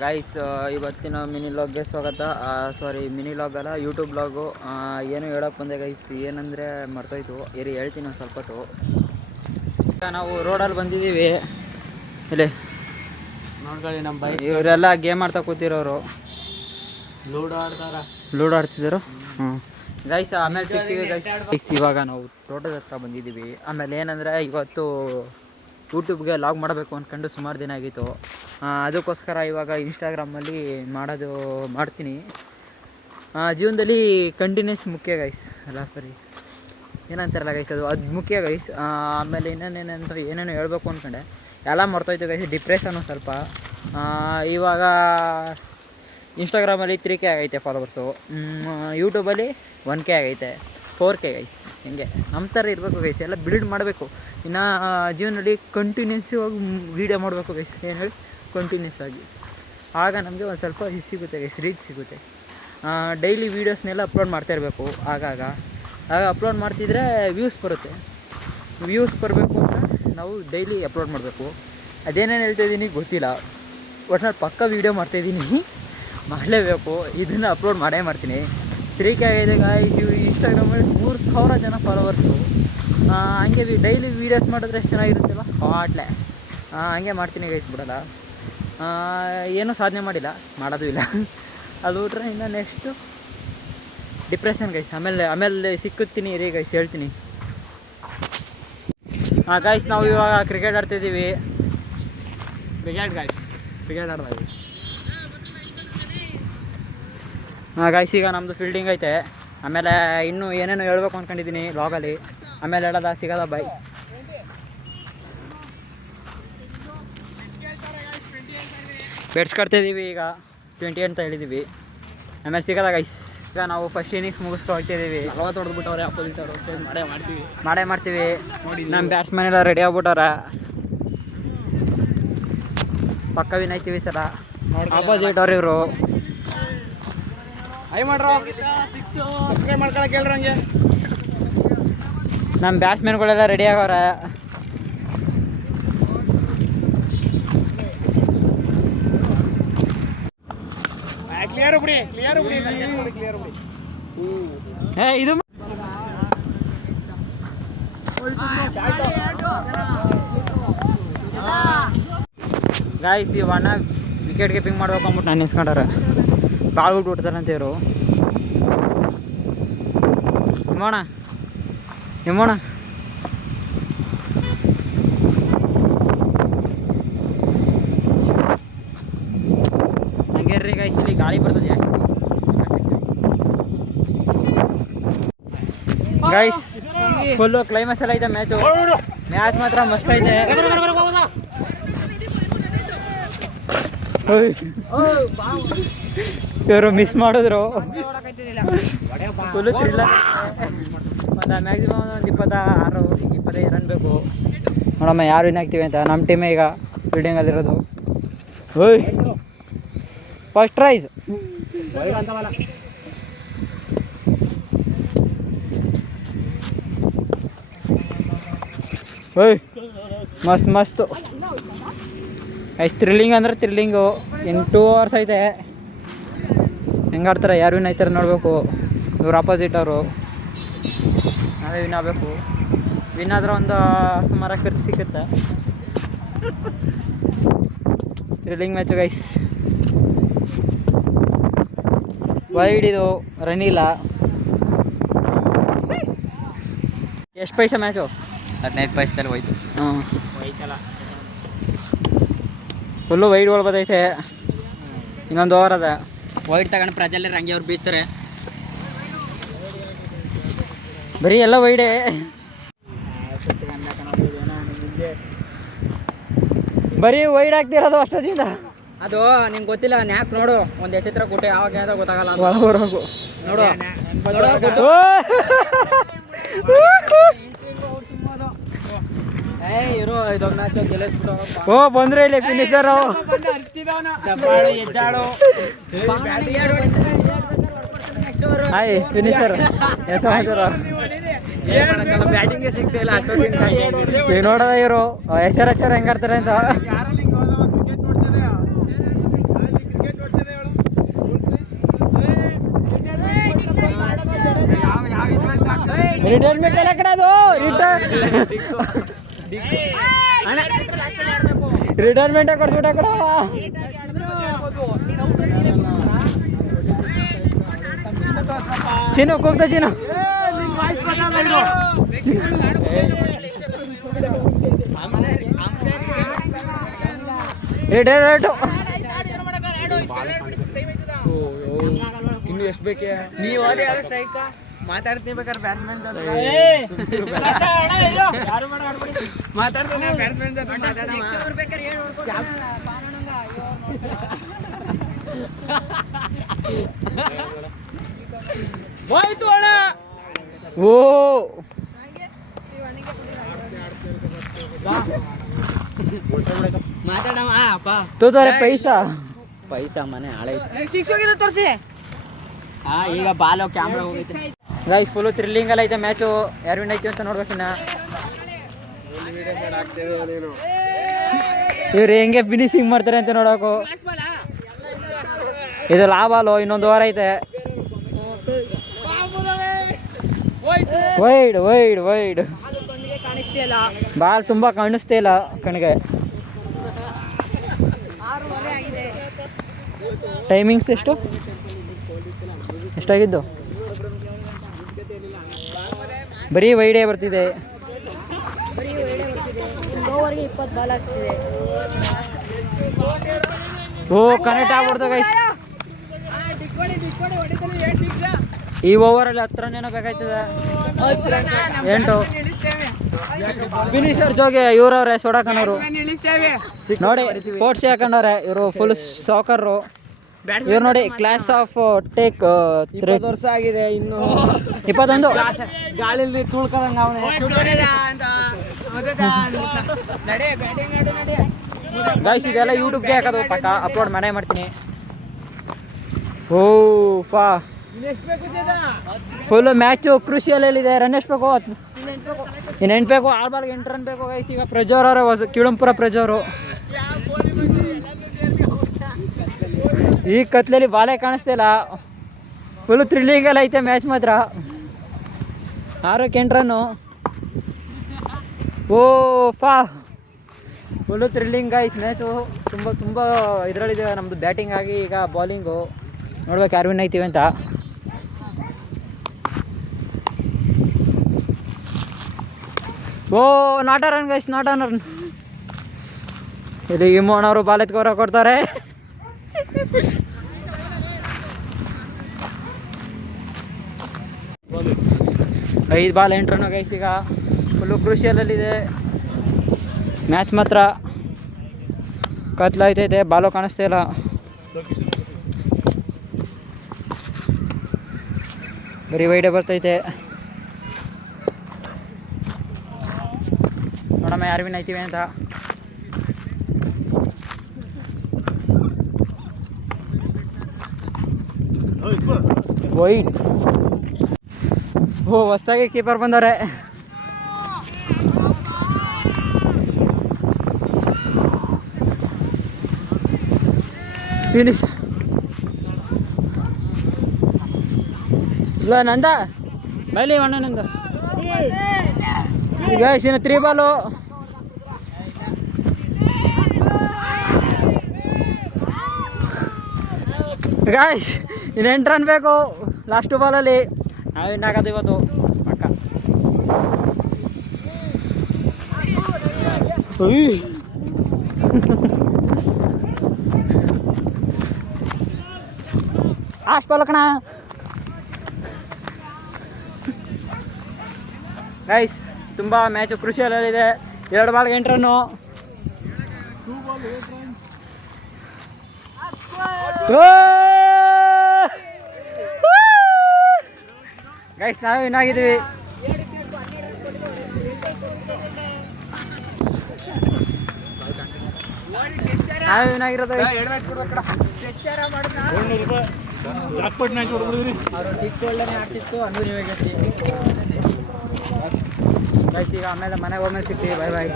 Guys, ಇವತ್ತಿನ mini ಲಾಗ್ಗೆ ಸ್ವಾಗತ. Mini log ಅಲ್ಲ, ಯೂಟ್ಯೂಬ್ ಲಾಗು. ಏನು ಹೇಳೋಕೆ ಬಂದೆ ಗೈಸ್, ಏನಂದರೆ ಮರ್ತೋಯ್ತು. ಹೇಳ್ತೀನಿ ಒಂದು ಸ್ವಲ್ಪ ಹೊತ್ತು. ನಾವು ರೋಡಲ್ಲಿ ಬಂದಿದ್ದೀವಿ. ಇಲ್ಲಿ ನೋಡ್ಕೊಳ್ಳಿ ನಮ್ಮ ಬೈಕ್. ಇವರೆಲ್ಲ ಗೇಮ್ ಆಡ್ತಾ ಕೂತಿರೋರು, ಲೂಡೋ ಆಡ್ತಿದ್ರು. ಗೈಸ್ ಆಮೇಲೆ ಸಿಗ್ತೀವಿ ಗೈಸ್. ಇವಾಗ ನಾವು ತೋಟದ ಹತ್ರ ಬಂದಿದ್ದೀವಿ. ಆಮೇಲೆ ಏನಂದರೆ ಇವತ್ತು ಯೂಟ್ಯೂಬ್ಗೆ ಲಾಗ್ ಮಾಡಬೇಕು ಅಂದ್ಕೊಂಡು ಸುಮಾರು ದಿನ ಆಗಿತ್ತು. ಅದಕ್ಕೋಸ್ಕರ ಇವಾಗ ಇನ್ಸ್ಟಾಗ್ರಾಮಲ್ಲಿ ಮಾಡ್ತೀನಿ. ಜೀವನದಲ್ಲಿ ಕಂಟಿನ್ಯೂಸ್ ಮುಖ್ಯ ಗೈಸ್. ಅಲ್ಲ ಸರಿ ಏನಂತಾರಲ್ಲ ಗೈಸ್, ಅದು ಮುಖ್ಯ ಗೈಸ್. ಆಮೇಲೆ ಏನೇನು ಹೇಳ್ಬೇಕು ಅಂದ್ಕೊಂಡೆ, ಎಲ್ಲ ಮರ್ತೋಯ್ತು ಗೈಸ್. ಡಿಪ್ರೆಷನ್ನು ಸ್ವಲ್ಪ. ಇವಾಗ ಇನ್ಸ್ಟಾಗ್ರಾಮಲ್ಲಿ 3K ಆಗೈತೆ ಫಾಲೋವರ್ಸು, ಯೂಟ್ಯೂಬಲ್ಲಿ 1K ಆಗೈತೆ, 4K ಗೈಸ್. ಹಿಂಗೆ ನಮ್ಮ ಥರ ಇರಬೇಕು ಗೈಸ್, ಎಲ್ಲ ಬಿಲ್ಡ್ ಮಾಡಬೇಕು. ಇನ್ನು ಜೀವನದಲ್ಲಿ ಕಂಟಿನ್ಯೂಸಿವ್ ಆಗಿ ವೀಡಿಯೋ ಮಾಡಬೇಕು ಗೈಸ್. ಏನು ಹೇಳಿ, ಕಂಟಿನ್ಯೂಸ್ ಆಗಿ. ಆಗ ನಮಗೆ ಒಂದು ಸ್ವಲ್ಪ ಸಿಗುತ್ತೆ ಗೈಸ್, ರೀಚ್ ಸಿಗುತ್ತೆ. ಡೈಲಿ ವೀಡಿಯೋಸ್ನೆಲ್ಲ ಅಪ್ಲೋಡ್ ಮಾಡ್ತಾಯಿರಬೇಕು. ಆಗ ಅಪ್ಲೋಡ್ ಮಾಡ್ತಿದ್ರೆ ವ್ಯೂಸ್ ಬರುತ್ತೆ. ವ್ಯೂಸ್ ಬರಬೇಕು ಅಂದರೆ ನಾವು ಡೈಲಿ ಅಪ್ಲೋಡ್ ಮಾಡಬೇಕು. ಅದೇನೇನು ಹೇಳ್ತಾಯಿದ್ದೀನಿ ಗೊತ್ತಿಲ್ಲ, ಒಟ್ನಲ್ಲಿ ಪಕ್ಕ ವೀಡಿಯೋ ಮಾಡ್ತಾಯಿದ್ದೀನಿ, ಮಾಡಲೇಬೇಕು. ಇದನ್ನು ಅಪ್ಲೋಡ್ ಮಾಡ್ತೀನಿ. 3K ಆಗಿದೆ ಗಾಯ್ಸ್. ಇನ್ಸ್ಟಾಗ್ರಾಮಲ್ಲಿ 3,000 ಜನ ಫಾಲೋವರ್ಸು. ಹಂಗೆ ಡೈಲಿ ವೀಡಿಯೋಸ್ ಮಾಡಿದ್ರೆ ಎಷ್ಟು ಚೆನ್ನಾಗಿರುತ್ತಲ್ಲ, ಆಟ್ಲೆ ಹಂಗೆ ಮಾಡ್ತೀನಿ ಗೈಸ್, ಬಿಡೋಲ್ಲ. ಏನೂ ಸಾಧನೆ ಮಾಡಿಲ್ಲ, ಮಾಡೋದು ಇಲ್ಲ. ಅದು ಬಿಟ್ರೆ ಇನ್ನು ನೆಕ್ಸ್ಟು ಡಿಪ್ರೆಷನ್ ಗೈಸ್. ಆಮೇಲೆ ಸಿಕ್ಕುತ್ತೀನಿ ರೀ ಗೈಸ್, ಹೇಳ್ತೀನಿ. ಗೈಸ್, ನಾವು ಇವಾಗ ಕ್ರಿಕೆಟ್ ಆಡ್ತಿದ್ದೀವಿ. ಕ್ರಿಕೆಟ್ ಆಡ್ತಾಯಿದ್ವಿ. ಗೈಸ್, ಈಗ ನಮ್ಮದು ಫೀಲ್ಡಿಂಗ್ ಐತೆ. ಆಮೇಲೆ ಇನ್ನೂ ಏನೇನು ಹೇಳ್ಬೇಕು ಅಂದ್ಕೊಂಡಿದ್ದೀನಿ ಲಾಗಲ್ಲಿ. ಆಮೇಲೆ ಹೇಳೋದ ಸಿಗೋದ ಬಾಯ್. ಬೆಡ್ಸ್ ಕಟ್ತಿದ್ದೀವಿ ಈಗ, 20 ಅಂತ ಹೇಳಿದ್ದೀವಿ. ಆಮೇಲೆ ಸಿಗೋದ ಗೈಸ್. ಈಗ ನಾವು ಫಸ್ಟ್ ಇನ್ನಿಂಗ್ಸ್ ಮುಗಿಸ್ಕೊಂಡು ಹೋಗ್ತಿದ್ದೀವಿ. 40 ಹೊಡೆದ್ಬಿಟ್ಟವ್ರೆ ಅಪೋಸಿಟ್ ಅವರು. ಚೇಂಜ್ ಮಾಡ್ತೀವಿ. ನಮ್ಮ ಬ್ಯಾಟ್ಸ್ಮನ್ ಎಲ್ಲ ರೆಡಿ ಆಗ್ಬಿಟ್ಟವ್ರೆ. ಪಕ್ಕ ವಿನ್ ಆಯ್ತೀವಿ ಸಲ. ಆಪೋಸಿಟ್ ಅವ್ರು ಇವರು. ಸಬ್ಸ್ಕ್ರೈಬ್ ಮಾಡ್ಕೊಳಕ್ಕೆ ಹೇಳ್ರಿ ಹಂಗೆ. ನಮ್ಮ ಬ್ಯಾಟ್ಸ್ಮನ್ಗಳೆಲ್ಲ ರೆಡಿ ಆಗವ್ರೆ. ಕ್ಲಿಯರ್ ಬಿಡಿ. ಇದು ಗಾಯ್ಸ್, ಇವಣ್ಣ ವಿಕೆಟ್ ಕೀಪಿಂಗ್ ಮಾಡ್ಬೇಕು ಅಂದ್ಬಿಟ್ಟು ನಾನು ನಿಲ್ಸ್ಕೊಂಡಾರೆ. ಬಾಲ್ ಬಿಟ್ಬಿಡ್ತಾರಂತ ಇವರು. ನಿಮ್ಮೋಣ ಹಂಗೆ ರೀ ಗೈಸ್, ಇಲ್ಲಿ ಗಾಳಿ ಬರ್ತದೆ ಜಾಸ್ತಿ ಗೈಸ್. ಫುಲ್ಲು ಕ್ಲೈಮ್ಯಾಕ್ಸ್ ಎಲ್ಲ ಐತೆ ಮ್ಯಾಚ್ ಮಾತ್ರ ಮಸ್ತ್ ಐತೆ. ಇವರು ಮಿಸ್ ಮಾಡಿದ್ರು. Full thriller. ಮ್ಯಾಕ್ಸಿಮಮ್ ಒಂದು 26-25 ರನ್ ಬೇಕು. ನೋಡಮ್ಮ ಯಾರು ವಿನ್ ಆಗ್ತೀವಿ ಅಂತ. ನಮ್ಮ ಟೀಮೇ ಈಗ ಫೀಲ್ಡಿಂಗಲ್ಲಿರೋದು. First prize. ಮಸ್ತ್ ಎಷ್ಟು ಥ್ರಿಲ್ಲಿಂಗ್ ಅಂದರೆ ಥ್ರಿಲ್ಲಿಂಗು. ಇನ್ನು 2 hours ಐತೆ. ಹೆಂಗಾಡ್ತಾರೆ, ಯಾರು ವಿನ್ ಆಯ್ತಾರೆ ನೋಡಬೇಕು. ಇವ್ರು ಆಪೋಸಿಟ್ ಅವರು. ನಾವೇ ವಿನ್ ಆಗಬೇಕು. ವಿನ್ ಆದ್ರೆ ಒಂದು ಸುಮಾರು ಖರ್ಚು ಸಿಗುತ್ತೆ. Thrilling match guys. ವೈಡ್ ಇದು, ರನ್ ಇಲ್ಲ. ಎಷ್ಟು ಪೈಸೆ ಮ್ಯಾಚು? 15 ಪೈಸದಲ್ಲಿ ಹೋಯ್ತು. ಫುಲ್ಲು ವೈಡ್ಗಳು ಬರ್ತೈತೆ. ಇನ್ನೊಂದು ಓವರ್ ಅದ. ವೈಟ್ ತಗೊಂಡು ಪ್ರಜೆಲ್ಲ ರಂಗಿ ಅವ್ರು ಬೀಸ್ತಾರೆ. ಬರೀ ಎಲ್ಲ ವೈಡೇ. ಬರೀ ವೈಡ್ ಆಗ್ತಿರೋದು ಅಷ್ಟೊತ್ತಿಂದ. ಅದು ನಿಂಗೆ ಗೊತ್ತಿಲ್ಲ, ಯಾಕೆ ನೋಡು. ಒಂದು ಹೆಸತ್ರ ಕೊಟ್ಟೆ, ಯಾವಾಗ ಏನಾದ್ರು ಗೊತ್ತಾಗಲ್ಲ. ನೋಡು ಇರೋ ಇದೊಂದು ಮ್ಯಾಚ್ ಗೆಲ್ಲಿಸ್ಬಿಟ್ಟು. ಬಂದ್ರೆ ಇಲ್ಲಿ ಫಿನಿಷರು. ಫಿನಿಷರ್ ಬ್ಯಾಟಿಂಗ್ ಸಿಗ್ತಿಲ್ಲ. ನೋಡದ ಇವರು ಹೆಸರು ಹೆಂಗಾಡ್ತಾರೆ ಅಂತ. ರಿಟೈರ್ಮೆಂಟ್ ಎಲ್ಲ ಕಡೆ ಅದು ರಿಟೈರ್ಮೆಂಟ್ ಕೊಡ್ಸ್ಬಿಟ್ಟ ಕಡ ಚಿನ್ನು ಕೂಗ್ತಾ ಚಿನ್ನು ರಿಟೈರ್ಮೆಂಟು ಚಿನ್ನು ಎಷ್ಟು ಬೇಕೆ ನೀವು ಮಾತಾಡ್ತೀನಿ ಬೇಕಾದ್ರೆ ಬ್ಯಾಟ್ಸ್ಮನ್ ಮಾತಾಡ್ತೀನಿ ಬ್ಯಾಟ್ಸ್ಮನ್ ಜೊತೆ ಹೋಯ್ತು ಅಣ್ಣ ಓ ಮಾತಾಡಮ್ಮ ಅಪ್ಪ ತೋತಾರೆ ಪೈಸಾ ಮನೆ ಹಾಳೆ ತೋರಿಸಿ ಈಗ ಬಾಲ್ ಕ್ಯಾಮ್ರಾ ಹೋಗೈತೆ ಗೈಸ್ ಫುಲ್ಲು ಥ್ರಿಲ್ಲಿಂಗ್ ಎಲ್ಲ ಐತೆ ಮ್ಯಾಚು ಯಾರು ವಿನ್ ಐತಿ ಅಂತ ನೋಡ್ಬೇಕಿನ್ನ ಇವ್ರು ಹೆಂಗೆ ಫಿನಿಶಿಂಗ್ ಮಾಡ್ತಾರೆ ಅಂತ ನೋಡೋಕು ಇದು ಲಾಭಾಲು ಇನ್ನೊಂದು ವಾರ ಐತೆ ವೈಡ್ ವೈಡ್ ವೈಡ್ ಬಾಲ್ ತುಂಬ ಕಾಣಿಸ್ತಾ ಇಲ್ಲ ಕಣ್ಗೆ ಟೈಮಿಂಗ್ಸ್ ಎಷ್ಟಾಗಿದ್ದು ಬರೀ ವೈಡೇ ಬರ್ತಿದೆ ಓ ಕನೆಕ್ಟ್ ಆಗ್ಬಿಡ್ತು ಗೈಸ್ ಈ ಓವರಲ್ಲಿ 10 ರನ್ ಏನೋ ಬೇಕಾಯ್ತದೆ 8 ಫಿನಿಶರ್ ಜೋಗೆ ಇವ್ರವ್ರೆ ಸೋಡಾಕನವರು ನೋಡಿ ಸ್ಪೋರ್ಟ್ಸ್ ಹಾಕೊಂಡವ್ರೆ ಇವರು ಫುಲ್ ಸಾಕರು ಇವ್ರು ನೋಡಿ ಕ್ಲಾಸ್ ಆಫ್ ಟೇಕ್ 20 ವರ್ಷ ಆಗಿದೆ ಇನ್ನು 21 ಗಾಳಿಲಿ ತುಳ್ಕೊಂಡಂಗ ಗೈಸ್ ಇದೆಲ್ಲ ಯೂಟ್ಯೂಬ್ಗೆ ಹಾಕೋದು ಪಕ್ಕ ಅಪ್ಲೋಡ್ ಮಾಡೇ ಮಾಡ್ತೀನಿ ಓ ಪಾ ಫುಲ್ ಮ್ಯಾಚು ಕ್ರೂಷಿಯಲ್ಲಿದೆ ರನ್ ಎಷ್ಟು ಬೇಕು ಇನ್ನು 8 ಬೇಕು 6 ಬಾಲ್ಗೆ 8 ರನ್ ಬೇಕು ಗೈಸ್ ಈಗ ಪ್ರಜೋರ್ ಅವರೇ ಹೊಸ ಕಿಳಂಪುರ ಪ್ರಜೋರು ಈ ಕತ್ಲಲ್ಲಿ ಬಾಲೇ ಕಾಣಿಸ್ತಿಲ್ಲ ಫುಲ್ ಥ್ರಿಲ್ಲಿಂಗ್ ಎಲ್ಲ ಐತೆ ಮ್ಯಾಚ್ ಮಾತ್ರ 6ಕ್ಕೆ 8 ರನ್ನು ಓ ಫಾ ಫುಲ್ಲು ಥ್ರಿಲ್ಲಿಂಗ್ ಗೈಸ್ ಮ್ಯಾಚು ತುಂಬ ಇದರಲ್ಲಿದೆ ನಮ್ಮದು ಬ್ಯಾಟಿಂಗ್ ಆಗಿ ಈಗ ಬಾಲಿಂಗು ನೋಡ್ಬೇಕು ಯಾರು ವಿನ್ ಐತೀವಿ ಅಂತ ಓ not run guys not run ಇಲ್ಲಿ ಇಮೋನ್ ಅವರು ಬಾಲ್ ಎತ್ಕೋರ ಕೊಡ್ತಾರೆ ಐದು ಬಾಲ್ 8 ರನ್ ಗೈಸ್ ಈಗ ಫುಲ್ಲು ಕ್ರೂಷಿಯಲಲ್ಲಿದೆ ಮ್ಯಾಚ್ ಮಾತ್ರ ಕತ್ಲಾಯ್ತೈತೆ ಬಾಲು ಕಾಣಿಸ್ತಾ ಇಲ್ಲ ಬರೀ ವೈಡೇ ಬರ್ತೈತೆ ನೋಡಮ್ಮ ಯಾರು ವಿನ್ ಆಯ್ತೀವಿ ಅಂತ ವೈಡ್ ಓ ಹೊಸ್ದಾಗಿ ಕೀಪರ್ ಬಂದವ್ರೆ ಫಿನಿಶ್ ಇಲ್ಲ ನಂದ ಬೈಲಿ ಅಣ್ಣನಿಂದ ಈಗ ಇನ್ನು 3 ಬಾಲು ಗಾಯ್ಸ್ ಇನ್ನು 8 ರನ್ ಬೇಕು ಲಾಸ್ಟ್ ಬಾಲಲ್ಲಿ ನಾವು ವಿನ್ ಆಗೋದು ಇವತ್ತು ಪಕ್ಕ ಲಾಸ್ಟ್ ಬಾಲ್ ಕಣ ಗೈಸ್ ತುಂಬ ಮ್ಯಾಚು ಕ್ರೂಷಿಯಲಲ್ಲಿದೆ 2 ಬಾಲ್ಗೆ 8 ರನ್ನು ಗೈಸ್ ನಾವೇ ವಿನ್ ಆಗಿದ್ದೀವಿ ನಾವೇ ವಿನ್ ಆಗಿರೋದು ಗೈಸ್ ಈಗ ಆಮೇಲೆ ಮನೆಗೆ ಹೋದ್ಮೇಲೆ ಸಿಗ್ತೀವಿ ಬಾಯ್ ಬಾಯ್